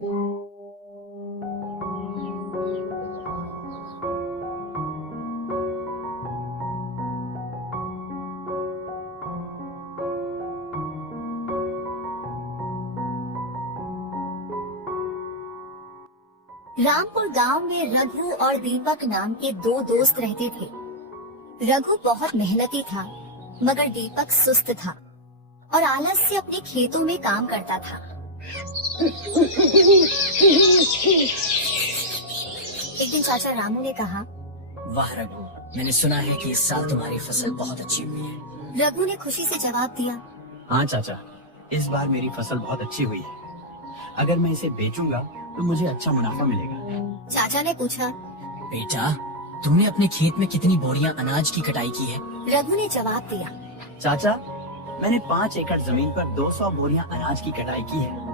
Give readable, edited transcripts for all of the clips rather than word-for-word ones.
रामपुर गांव में रघु और दीपक नाम के दो दोस्त रहते थे। रघु बहुत मेहनती था, मगर दीपक सुस्त था और आलस से अपने खेतों में काम करता था। एक दिन चाचा रामू ने कहा, वाह रघु, मैंने सुना है कि इस साल तुम्हारी फसल बहुत अच्छी हुई है। रघु ने खुशी से जवाब दिया, हाँ चाचा, इस बार मेरी फसल बहुत अच्छी हुई है। अगर मैं इसे बेचूंगा तो मुझे अच्छा मुनाफा मिलेगा। चाचा ने पूछा, बेटा, तुमने अपने खेत में कितनी बोरियां अनाज की कटाई की है? रघु ने जवाब दिया, चाचा, मैंने 5 एकड़ जमीन पर 200 बोरियां अनाज की कटाई की है।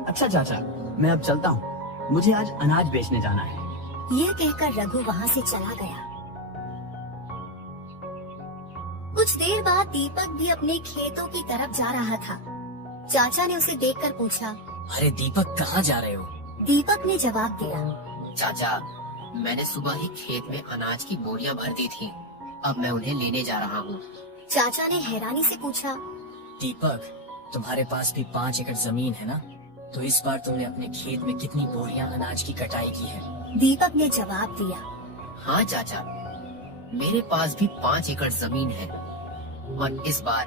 अच्छा चाचा, मैं अब चलता हूँ, मुझे आज अनाज बेचने जाना है। यह कहकर रघु वहाँ से चला गया। कुछ देर बाद दीपक भी अपने खेतों की तरफ जा रहा था। चाचा ने उसे देखकर पूछा, अरे दीपक, कहाँ जा रहे हो? दीपक ने जवाब दिया, चाचा, मैंने सुबह ही खेत में अनाज की बोरियां भर दी थी, अब मैं उन्हें लेने जा रहा हूँ। चाचा ने हैरानी से पूछा, दीपक, तुम्हारे पास भी 5 एकड़ जमीन है ना? तो इस बार तुमने अपने खेत में कितनी बोरियां अनाज की कटाई की है? दीपक ने जवाब दिया, हाँ चाचा, मेरे पास भी 5 एकड़ जमीन है और इस बार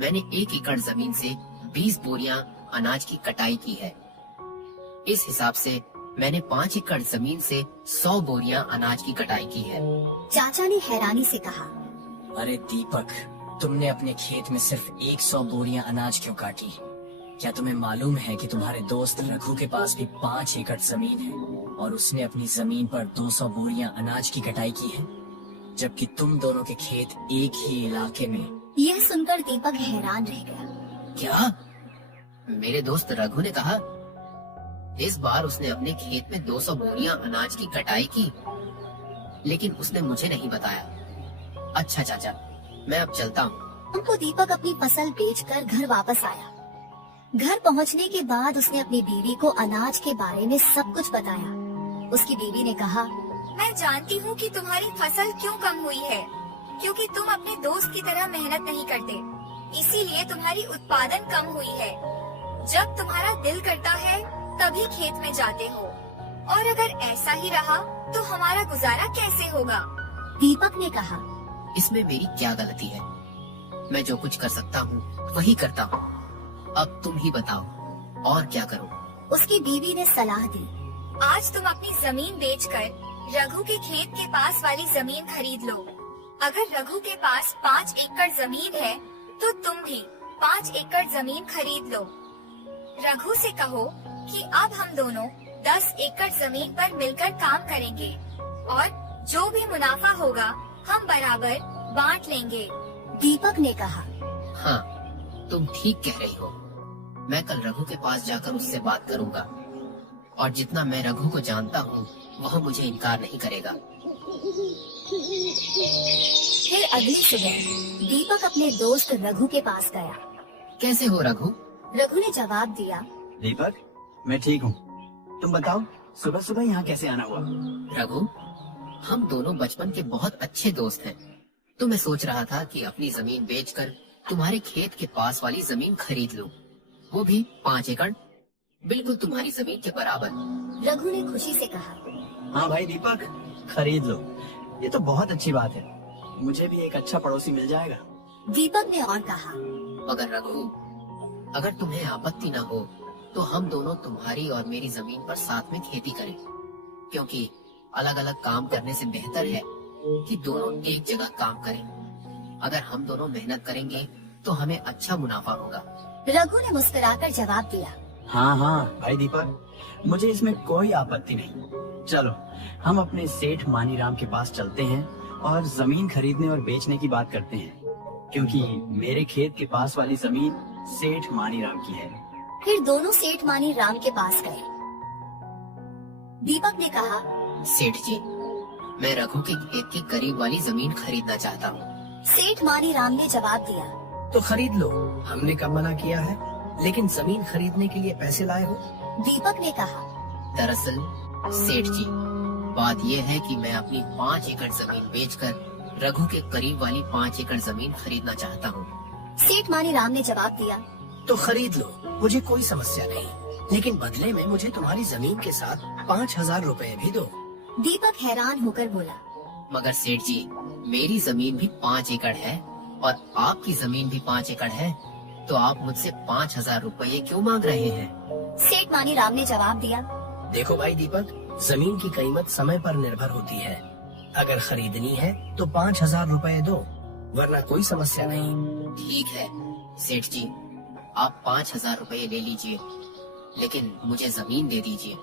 मैंने 1 एकड़ जमीन से 20 बोरियां अनाज की कटाई की है। इस हिसाब से मैंने 5 एकड़ जमीन से 100 बोरियां अनाज की कटाई की है। चाचा ने हैरानी से कहा, अरे दीपक, तुमने अपने खेत में सिर्फ 100 बोरियां अनाज क्यों काटी? क्या तुम्हें मालूम है कि तुम्हारे दोस्त रघु के पास भी 5 एकड़ जमीन है और उसने अपनी जमीन पर 200 बोरियां अनाज की कटाई की है, जबकि तुम दोनों के खेत एक ही इलाके में। यह सुनकर दीपक हैरान रह गया। क्या? मेरे दोस्त रघु ने कहा इस बार उसने अपने खेत में 200 बोरियां अनाज की कटाई की, लेकिन उसने मुझे नहीं बताया। अच्छा चाचा, मैं अब चलता हूँ। हमको दीपक अपनी फसल बेचकर घर वापस आया। घर पहुंचने के बाद उसने अपनी बीवी को अनाज के बारे में सब कुछ बताया। उसकी बीवी ने कहा, मैं जानती हूँ कि तुम्हारी फसल क्यों कम हुई है, क्योंकि तुम अपने दोस्त की तरह मेहनत नहीं करते, इसीलिए तुम्हारी उत्पादन कम हुई है। जब तुम्हारा दिल करता है तभी खेत में जाते हो, और अगर ऐसा ही रहा तो हमारा गुजारा कैसे होगा? दीपक ने कहा, इसमें मेरी क्या गलती है? मैं जो कुछ कर सकता हूँ वही करता हूँ। अब तुम ही बताओ, और क्या करूँ? उसकी बीवी ने सलाह दी, आज तुम अपनी जमीन बेचकर रघु के खेत के पास वाली जमीन खरीद लो। अगर रघु के पास 5 एकड़ जमीन है तो तुम भी 5 एकड़ जमीन खरीद लो। रघु से कहो कि अब हम दोनों 10 एकड़ जमीन पर मिलकर काम करेंगे और जो भी मुनाफा होगा हम बराबर बांट लेंगे। दीपक ने कहा, हाँ, तुम ठीक कह रही हो। मैं कल रघु के पास जाकर उससे बात करूँगा, और जितना मैं रघु को जानता हूँ वह मुझे इनकार नहीं करेगा। फिर अगली सुबह दीपक अपने दोस्त रघु के पास गया। कैसे हो रघु? रघु ने जवाब दिया, दीपक, मैं ठीक हूँ। तुम बताओ, सुबह सुबह यहाँ कैसे आना हुआ? रघु, हम दोनों बचपन के बहुत अच्छे दोस्त हैं। तो मैं सोच रहा था कि अपनी जमीन बेचकर तुम्हारे खेत के पास वाली जमीन खरीद लूं, वो भी 5 एकड़, बिल्कुल तुम्हारी जमीन के बराबर। रघु ने खुशी से कहा, हाँ भाई दीपक, खरीद लो, ये तो बहुत अच्छी बात है। मुझे भी एक अच्छा पड़ोसी मिल जाएगा। दीपक ने और कहा, मगर रघु, अगर तुम्हें आपत्ति न हो तो हम दोनों तुम्हारी और मेरी जमीन पर साथ में खेती करें, क्योंकि अलग अलग काम करने से बेहतर है कि दोनों एक जगह काम करें। अगर हम दोनों मेहनत करेंगे तो हमें अच्छा मुनाफा होगा। रघु ने मुस्कुराकर जवाब दिया, हाँ हाँ भाई दीपक, मुझे इसमें कोई आपत्ति नहीं। चलो, हम अपने सेठ मानीराम के पास चलते हैं और जमीन खरीदने और बेचने की बात करते हैं, क्योंकि मेरे खेत के पास वाली जमीन सेठ मानीराम की है। फिर दोनों सेठ मानीराम के पास गए। दीपक ने कहा, सेठ जी, मैं रघु के खेत के करीब वाली जमीन खरीदना चाहता हूँ। सेठ मानीराम ने जवाब दिया, तो खरीद लो, हमने कब मना किया है? लेकिन जमीन खरीदने के लिए पैसे लाए हो? दीपक ने कहा। दरअसल सेठ जी, बात यह है कि मैं अपनी 5 एकड़ जमीन बेचकर रघु के करीब वाली 5 एकड़ जमीन खरीदना चाहता हूँ। सेठ मानीराम ने जवाब दिया। तो खरीद लो, मुझे कोई समस्या नहीं, लेकिन बदले में मुझे तुम्हारी जमीन के साथ 5,000 रुपए भी दो। दीपक हैरान होकर बोला। मगर सेठ जी, मेरी जमीन भी 5 एकड़ है और आपकी जमीन भी 5 एकड़ है, तो आप मुझसे 5,000 रुपए क्यों मांग रहे हैं? सेठ मानीराम ने जवाब दिया। देखो भाई दीपक, जमीन की कीमत समय पर निर्भर होती है। अगर खरीदनी है तो 5,000 रुपए दो, वरना कोई समस्या नहीं। ठीक है सेठ जी, आप 5,000 रुपए ले लीजिए, लेकिन मुझे जमीन दे दीजिए।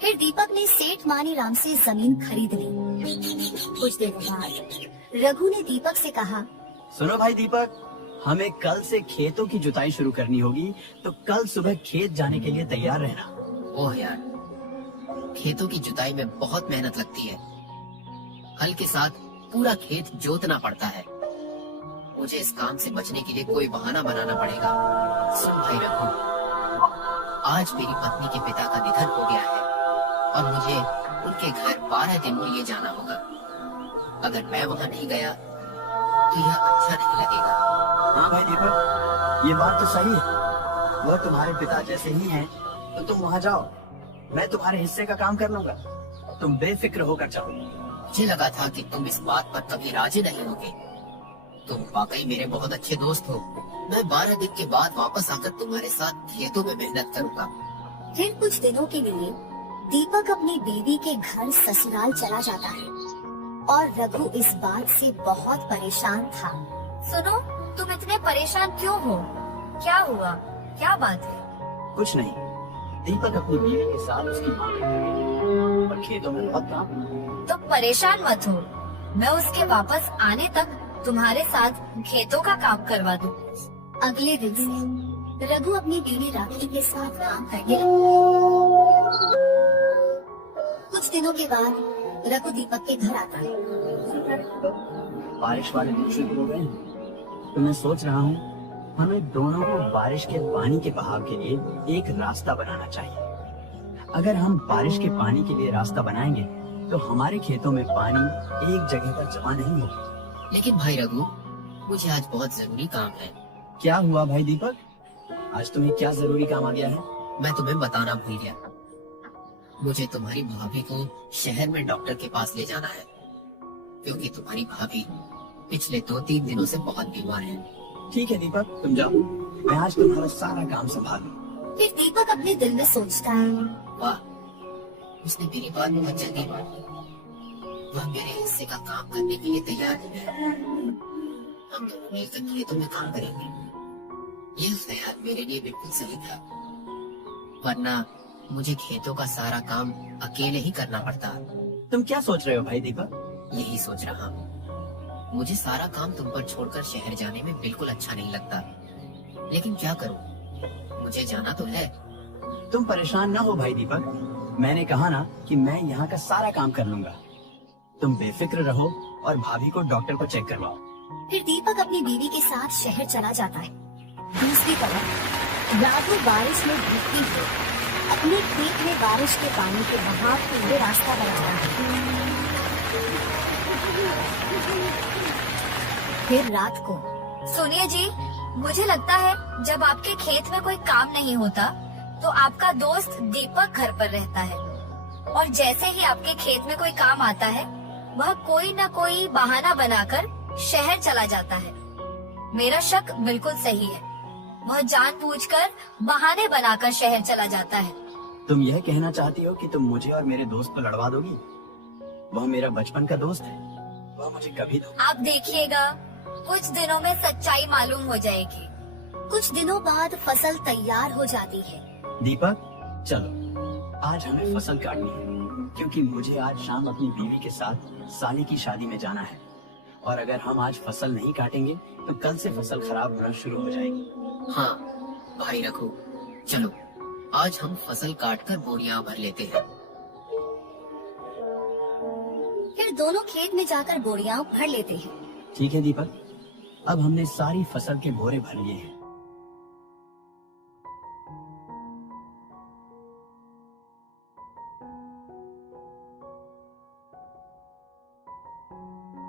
फिर दीपक ने सेठ मानीराम से जमीन खरीद ली। कुछ दिनों बाद रघु ने दीपक से कहा। सुनो भाई दीपक, हमें कल से खेतों की जुताई शुरू करनी होगी, तो कल सुबह खेत जाने के लिए तैयार रहना। ओह यार, खेतों की जुताई में बहुत मेहनत लगती है। हल के साथ पूरा खेत जोतना पड़ता है। मुझे इस काम से बचने के लिए कोई बहाना बनाना पड़ेगा। सुन भाई रघु, आज मेरी पत्नी के पिता का निधन हो गया है और मुझे उनके घर 12 दिन के लिए जाना होगा। अगर मैं वहाँ नहीं गया तो यह अच्छा नहीं लगेगा। हाँ भाई दीपक, ये बात तो सही है। वह तुम्हारे पिता जैसे ही हैं, तो तुम वहाँ जाओ, मैं तुम्हारे हिस्से का काम कर लूंगा। तुम बेफिक्र होकर जाओ। मुझे लगा था कि तुम इस बात पर कभी राजी नहीं होगे। तुम वाकई मेरे बहुत अच्छे दोस्त हो। मैं 12 दिन के बाद वापस आकर तुम्हारे साथ खेतों में मेहनत करूंगा। फिर कुछ दिनों के लिए दीपक अपनी बीवी के घर ससुराल चला जाता है और रघु इस बात से बहुत परेशान था। सुनो, तुम इतने परेशान क्यों हो? क्या हुआ? क्या बात है? कुछ नहीं, दीपक अपनी बीवी के साथ उसकी माँ के घर गया और खेतों में बहुत काम हुआ। तुम परेशान मत हो, मैं उसके वापस आने तक तुम्हारे साथ खेतों का काम करवा दूं। अगले दिन से रघु अपनी बीवी राखी के साथ काम करने लगा। कुछ दिनों के बाद रघु दीपक के घर आता है। बारिश वाले दिन शुरू हो गए हैं, तो मैं सोच रहा हूँ हमें दोनों को बारिश के पानी के बहाव के लिए एक रास्ता बनाना चाहिए। अगर हम बारिश के पानी के लिए रास्ता बनाएंगे तो हमारे खेतों में पानी एक जगह पर जमा नहीं होगा। लेकिन भाई रघु, मुझे आज बहुत जरूरी काम है। क्या हुआ भाई दीपक? आज तुम्हें क्या जरूरी काम आ गया है? मैं तुम्हें बताना भूल गया। मुझे तुम्हारी भाभी को शहर में डॉक्टर के पास ले जाना है, क्योंकि तुम्हारी भाभी पिछले 2-3 दिनों से बहुत बीमार है। ठीक है दीपक, तुम जाओ, मैं आज तुम्हारा सारा काम संभालूं। फिर दीपक अपने दिल में सोचता है। वाह, उसने मेरी बात बहुत जल्दी मान ली। वह मेरे हिस्से का काम करने के लिए तैयार है। हम दोनों मिलकर खेतों में काम करेंगे। यह ख्याल मेरे लिए बिल्कुल सही था, वरना मुझे खेतों का सारा काम अकेले ही करना पड़ता। तुम क्या सोच रहे हो भाई दीपक? यही सोच रहा हूँ। मुझे सारा काम तुम पर छोड़कर शहर जाने में बिल्कुल अच्छा नहीं लगता, लेकिन क्या करूँ, मुझे जाना तो है। तुम परेशान ना हो भाई दीपक, मैंने कहा ना कि मैं यहाँ का सारा काम कर लूंगा। तुम बेफिक्र रहो और भाभी को डॉक्टर को चेक करवाओ। फिर दीपक अपनी बीवी के साथ शहर चला जाता है। दूसरी तरफ राघु बारिश में भीगती हुई अपने खेत में बारिश के पानी के बहाव के लिए रास्ता बनाता है। फिर रात को सुनिए जी, मुझे लगता है जब आपके खेत में कोई काम नहीं होता तो आपका दोस्त दीपक घर पर रहता है, और जैसे ही आपके खेत में कोई काम आता है वह कोई न कोई बहाना बनाकर शहर चला जाता है। मेरा शक बिल्कुल सही है, वह जानबूझकर बहाने बनाकर शहर चला जाता है। तुम यह कहना चाहती हो कि तुम मुझे और मेरे दोस्त को लड़वा दोगी? वह मेरा बचपन का दोस्त है, वह मुझे कभी आप देखिएगा, कुछ दिनों में सच्चाई मालूम हो जाएगी। कुछ दिनों बाद फसल तैयार हो जाती है। दीपक चलो, आज हमें फसल काटनी है, क्योंकि मुझे आज शाम अपनी बीवी के साथ साली की शादी में जाना है, और अगर हम आज फसल नहीं काटेंगे तो कल से फसल खराब होना शुरू हो जाएगी। हाँ भाई रघु, चलो आज हम फसल काटकर बोरियां भर लेते हैं। फिर दोनों खेत में जाकर बोरियां भर लेते हैं। ठीक है दीपक, अब हमने सारी फसल के बोरे भर लिए हैं,